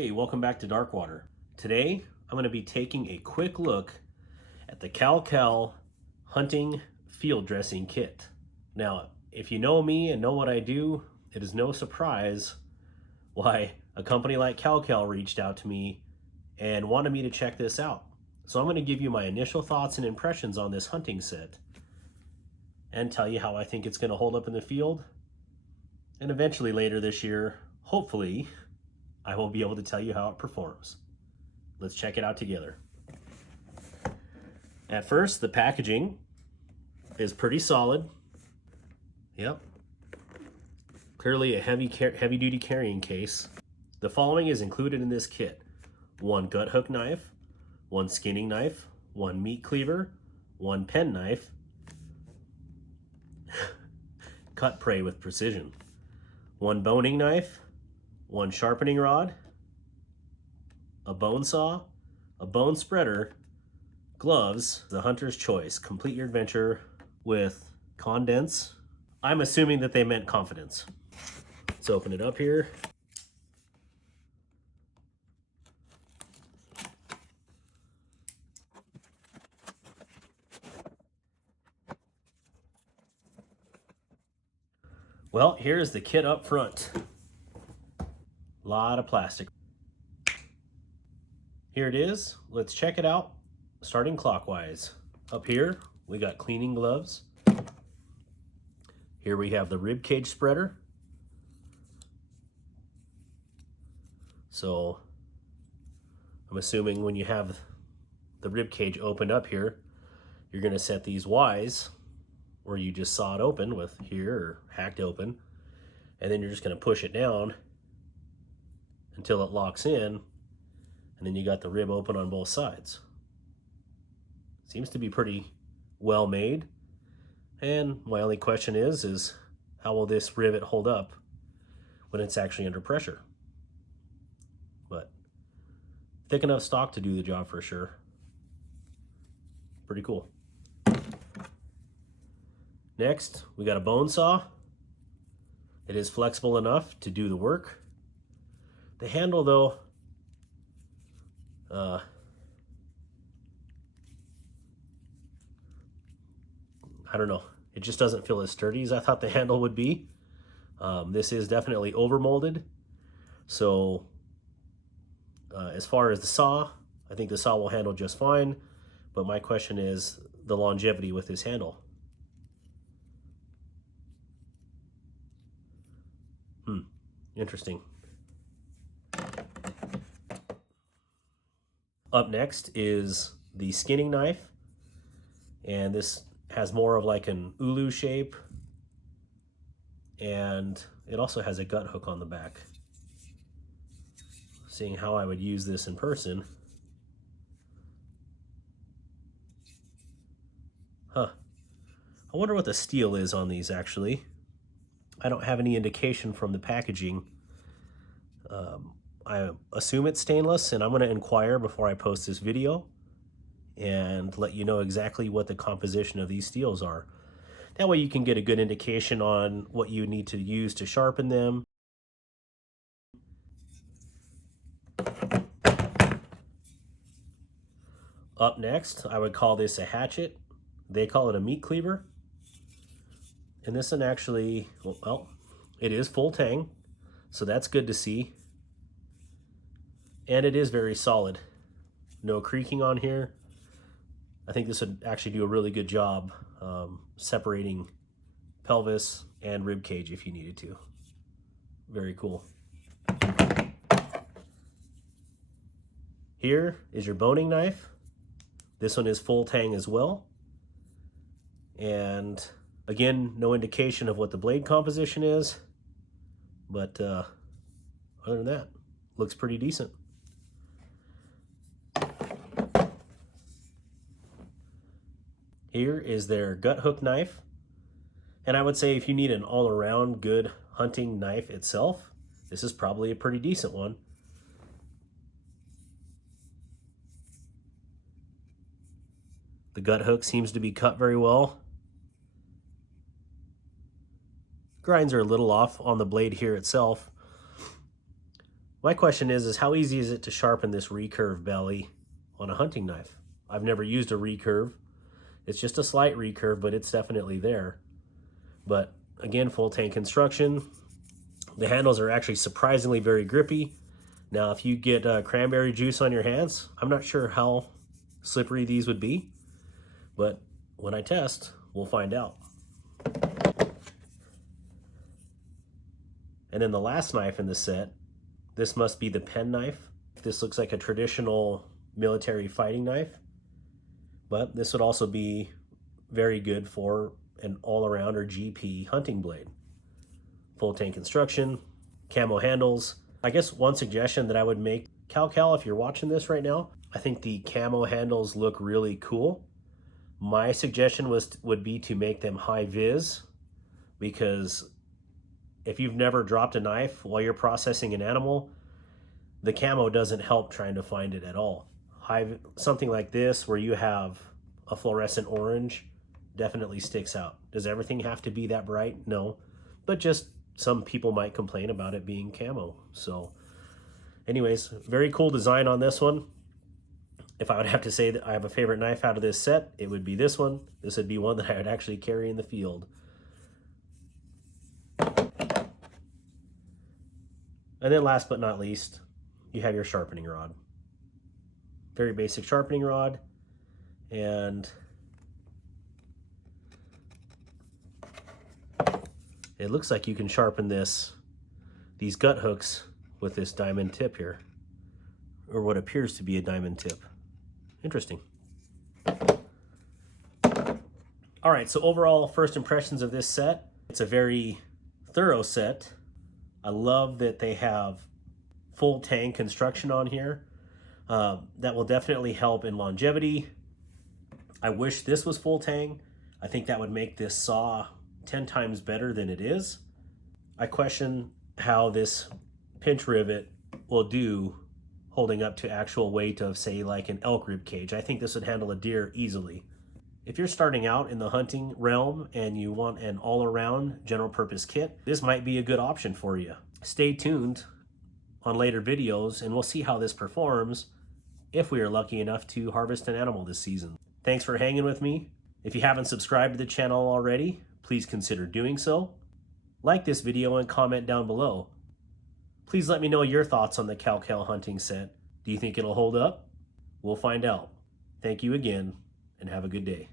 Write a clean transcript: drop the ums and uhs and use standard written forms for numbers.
Hey, welcome back to Darkwater. Today, I'm going to be taking a quick look at the KalKal Hunting Field Dressing Kit. Now, if you know me and know what I do, it is no surprise why a company like KalKal reached out to me and wanted me to check this out. So I'm going to give you my initial thoughts and impressions on this hunting set and tell you how I think it's going to hold up in the field. And eventually later this year, hopefully, I will be able to tell you how it performs. Let's check it out together. At first, the packaging is pretty solid. Yep. Clearly a heavy-duty carrying case. The following is included in this kit: one gut hook knife, one skinning knife, one meat cleaver, one pen knife, cut prey with precision, one boning knife, one sharpening rod, a bone saw, a bone spreader, gloves, the hunter's choice. Complete your adventure with confidence. I'm assuming that they meant confidence. Let's open it up here. Well, here's the kit up front. Lot of plastic. Here it is. Let's check it out, starting clockwise. Up here, we got cleaning gloves. Here we have the rib cage spreader. So I'm assuming when you have the rib cage opened up here, you're going to set these Ys, where you just saw it open with here, or hacked open, and then you're just going to push it down until it locks in, and then you got the rib open on both sides. Seems to be pretty well made. And my only question is how will this rivet hold up when it's actually under pressure? But thick enough stock to do the job for sure. Pretty cool. Next, we got a bone saw. It is flexible enough to do the work. The handle, though, I don't know. It just doesn't feel as sturdy as I thought the handle would be. This is definitely overmolded. So as far as the saw, I think the saw will handle just fine. But my question is the longevity with this handle. Interesting. Up next is the skinning knife, and this has more of like an ulu shape, and it also has a gut hook on the back. Seeing how I would use this in person. I wonder what the steel is on these actually. I don't have any indication from the packaging. I assume it's stainless, and I'm going to inquire before I post this video and let you know exactly what the composition of these steels are. That way you can get a good indication on what you need to use to sharpen them. Up next, I would call this a hatchet. They call it a meat cleaver. And this one actually, well, it is full tang, so that's good to see. And it is very solid. No creaking on here. I think this would actually do a really good job separating pelvis and rib cage if you needed to. Very cool. Here is your boning knife. This one is full tang as well. And again, no indication of what the blade composition is, but other than that, looks pretty decent. Here is their gut hook knife, and I would say if you need an all-around good hunting knife itself, this is probably a pretty decent one. The gut hook seems to be cut very well. Grinds are a little off on the blade here itself, My question is how easy is it to sharpen this recurve belly on a hunting knife? I've never used a recurve. It's just a slight recurve, but it's definitely there. But again, full tank construction. The handles are actually surprisingly very grippy. Now, if you get cranberry juice on your hands, I'm not sure how slippery these would be, but when I test, we'll find out. And then the last knife in the set, this must be the pen knife. This looks like a traditional military fighting knife, but this would also be very good for an all-around or GP hunting blade. Full tank construction, camo handles. I guess one suggestion that I would make, KalKal, if you're watching this right now, I think the camo handles look really cool. My suggestion would be to make them high vis, because if you've never dropped a knife while you're processing an animal, the camo doesn't help trying to find it at all. Something like this where you have a fluorescent orange definitely sticks out. Does everything have to be that bright? No, but just some people might complain about it being camo. So anyways, very cool design on this one. If I would have to say that I have a favorite knife out of this set, it would be this one. This would be one that I would actually carry in the field. And then last but not least, you have your sharpening rod. Very basic sharpening rod. And it looks like you can sharpen these gut hooks with this diamond tip here, or what appears to be a diamond tip. Interesting. All right, so overall first impressions of this set, it's a very thorough set. I love that they have full tang construction on here. That will definitely help in longevity. I wish this was full tang. I think that would make this saw 10 times better than it is. I question how this pinch rivet will do holding up to actual weight of, say, like an elk rib cage. I think this would handle a deer easily. If you're starting out in the hunting realm and you want an all-around general purpose kit, this might be a good option for you. Stay tuned on later videos and we'll see how this performs if we are lucky enough to harvest an animal this season. Thanks for hanging with me. If you haven't subscribed to the channel already, please consider doing so. Like this video and comment down below. Please let me know your thoughts on the KalKal hunting set. Do you think it'll hold up? We'll find out. Thank you again, and have a good day.